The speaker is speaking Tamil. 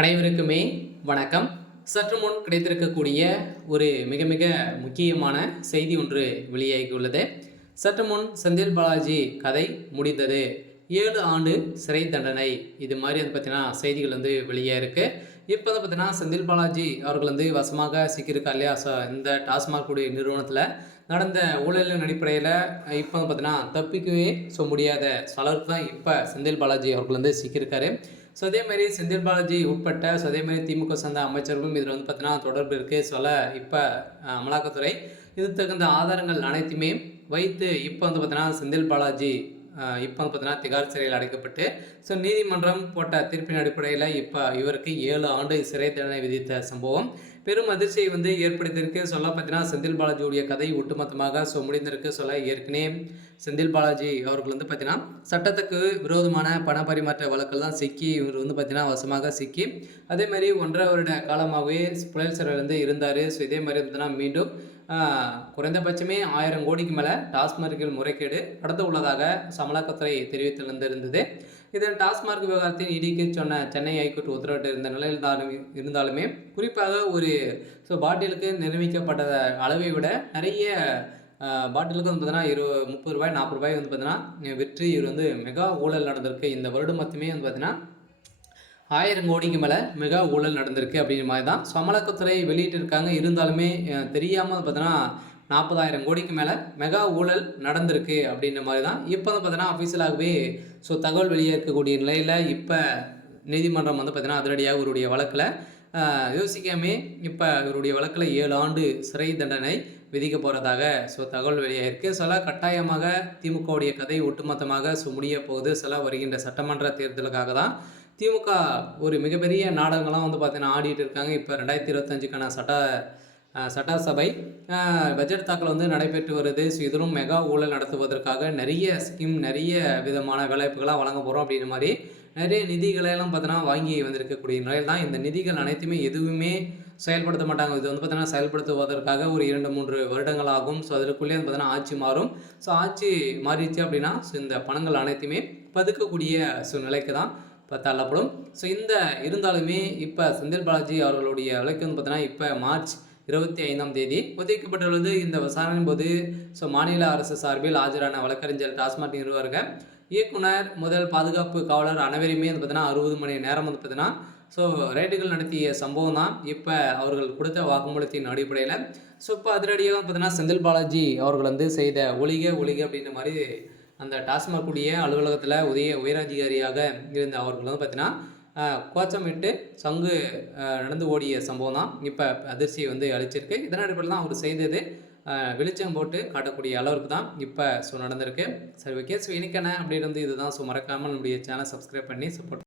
அனைவருக்குமே வணக்கம். சற்று முன் கிடைத்திருக்கக்கூடிய ஒரு மிக மிக முக்கியமான செய்தி ஒன்று வெளியாகியுள்ளது. சற்று முன் செந்தில் பாலாஜி கதை முடிந்தது, 7 ஆண்டு சிறை தண்டனை, இது மாதிரி வந்து பார்த்தீங்கன்னா செய்திகள் வந்து வெளியாயிருக்கு. இப்போ வந்து பார்த்தீங்கன்னா செந்தில் பாலாஜி அவர்கள் வந்து வசமாக சிக்கியிருக்கா இல்லையா? இந்த டாஸ்மாக் நிறுவனத்தில் நடந்த ஊழலின் அடிப்படையில் இப்போ வந்து பார்த்தீங்கன்னா தப்பிக்கவே முடியாத அளவுக்கு தான் இப்போ செந்தில் பாலாஜி அவர்கள் வந்து சிக்கியிருக்காரு. ஸோ அதேமாதிரி செந்தில் பாலாஜி உட்பட்ட அதேமாதிரி திமுக சார்ந்த அமைச்சர்களும் இதில் வந்து பார்த்தீங்கன்னா தொடர்பு இருக்குது சொல்ல இப்போ அமலாக்கத்துறை இது தகுந்த ஆதாரங்கள் அனைத்துமே வைத்து இப்போ வந்து பார்த்தீங்கன்னா செந்தில் பாலாஜி இப்போ வந்து பார்த்தீங்கன்னா திகார் சிறையில் அடைக்கப்பட்டு நீதிமன்றம் போட்ட தீர்ப்பின் அடிப்படையில் இப்போ இவருக்கு 7 ஆண்டு சிறை தண்டனை விதித்த சம்பவம் பெரும் அதிர்ச்சியை வந்து ஏற்படுத்தியிருக்கு. சொல்ல பார்த்தீங்கன்னா செந்தில் பாலாஜியுடைய கதை ஒட்டுமொத்தமாக முடிந்திருக்கு. சொல்ல ஏற்கனவே செந்தில் பாலாஜி அவர்கள் வந்து பார்த்தீங்கன்னா சட்டத்துக்கு விரோதமான பண பரிமாற்ற வழக்கில் தான் சிக்கி இவர் வந்து பார்த்தீங்கன்னா வசமாக சிக்கி அதேமாதிரி 1.5 வருட காலமாகவே புழல் சிறையில் வந்து இருந்தார். ஸோ இதே மாதிரி பார்த்தீங்கன்னா மீண்டும் குறைந்தபட்சமே 1000 கோடிக்கு மேலே டாஸ்மார்க்கில் முறைகேடு நடத்த உள்ளதாக அமலாக்கத்துறை தெரிவித்திருந்தது. இதன் டாஸ்மார்க் விவகாரத்தை இடிக்க சொன்ன சென்னை ஹைகோர்ட் உத்தரவிட்டு இருந்த நிலையில் இருந்தாலுமே குறிப்பாக ஒரு பாட்டிலுக்கு நிர்ணயிக்கப்பட்ட அளவை விட நிறைய பாட்டிலுக்கு வந்து பார்த்தீங்கன்னா 30 ரூபாய் 40 ரூபாய் வந்து பார்த்தீங்கன்னா விற்று இவர் வந்து மெகா ஊழல் நடந்திருக்கு. இந்த வருடம் மட்டுமே வந்து பார்த்தீங்கன்னா 1000 கோடிக்கு மேலே மெகா ஊழல் நடந்திருக்கு அப்படிங்கிற மாதிரி தான் அமலாக்கத்துறை வெளியிட்டிருக்காங்க. இருந்தாலுமே தெரியாமல் பார்த்தீங்கன்னா 40,000 கோடிக்கு மேலே மெகா ஊழல் நடந்திருக்கு அப்படின்ற மாதிரி தான் இப்போ வந்து பார்த்தீங்கன்னா அஃபீஷியலாகவே தகவல் வெளியே இருக்கக்கூடிய நிலையில் இப்போ நீதிமன்றம் வந்து பார்த்தீங்கன்னா அதிரடியாக இவருடைய வழக்கில் யோசிக்காமே இப்போ இவருடைய வழக்கில் 7 ஆண்டு சிறை தண்டனை விதிக்க போகிறதாக தகவல் வெளியாகிருக்கு. சில கட்டாயமாக திமுகவுடைய கதை ஒட்டுமொத்தமாக முடிய போகுது. சில வருகின்ற சட்டமன்ற தேர்தலுக்காக தான் திமுக ஒரு மிகப்பெரிய நாடகங்கள்லாம் வந்து பார்த்தீங்கன்னா ஆடிட்டு இருக்காங்க. இப்போ 2025க்கான சட்டசபை பட்ஜெட் தாக்கல் வந்து நடைபெற்று வருது. இதிலும் மெகா ஊழல் நடத்துவதற்காக நிறைய ஸ்கீம் நிறைய விதமான வேலைவாய்ப்புகளாக வழங்க போகிறோம் அப்படின்ற மாதிரி நிறைய நிதிகளெல்லாம் பார்த்தீங்கன்னா வாங்கி வந்திருக்கக்கூடிய நிலையில் தான் இந்த நிதிகள் அனைத்துமே எதுவுமே செயல்படுத்த மாட்டாங்க. இது வந்து பார்த்தீங்கன்னா செயல்படுத்துவதற்காக ஒரு 2-3 வருடங்கள் ஆகும். அதற்குள்ளே வந்து பார்த்தீங்கன்னா ஆட்சி மாறும். ஆட்சி மாறிடுச்சு அப்படின்னா இந்த பணங்கள் அனைத்துமே பதுக்கக்கூடிய நிலைக்கு தான் தள்ளப்படும். இந்த இருந்தாலுமே இப்போ செந்தில் பாலாஜி அவர்களுடைய வழக்கு வந்து பார்த்தீங்கன்னா இப்போ மார்ச் 25ஆம் தேதி ஒத்திவைக்கப்பட்டுள்ளது. இந்த விசாரணையின் போது மாநில அரசு சார்பில் ஆஜரான வழக்கறிஞர் டாஸ்மாக் நிறுவர்கள் இயக்குனர் முதல் பாதுகாப்பு காவலர் அனைவருமே வந்து பார்த்தீங்கன்னா 60 மணி நேரம் வந்து பார்த்தீங்கன்னா ரைடுகள் நடத்திய சம்பவம் தான் இப்போ அவர்கள் கொடுத்த வாக்குமூலத்தின் அடிப்படையில் இப்போ அதிரடியாக பார்த்தீங்கன்னா செந்தில் பாலாஜி அவர்கள் வந்து செய்த ஒளிக அப்படின்ற மாதிரி அந்த டாஸ்மாக் அலுவலகத்தில் உயரதிகாரியாக இருந்த அவர்கள் வந்து பார்த்தீங்கன்னா கோச்சமிட்டு சங்கு நடந்து ஓடிய சம்பவம் தான் இப்போ அதிர்ச்சியை வந்து அளிச்சிருக்கு. இதன் அடிப்படையில் தான் அவர் செய்தது வெளிச்சம் போட்டு காட்டக்கூடிய அளவுக்கு தான் இப்போ நடந்திருக்கு. சரி, ஓகே. இன்னைக்கான அப்படி இதுதான். மறக்காமல் நம்முடைய சேனல் சப்ஸ்கிரைப் பண்ணி சப்போர்ட்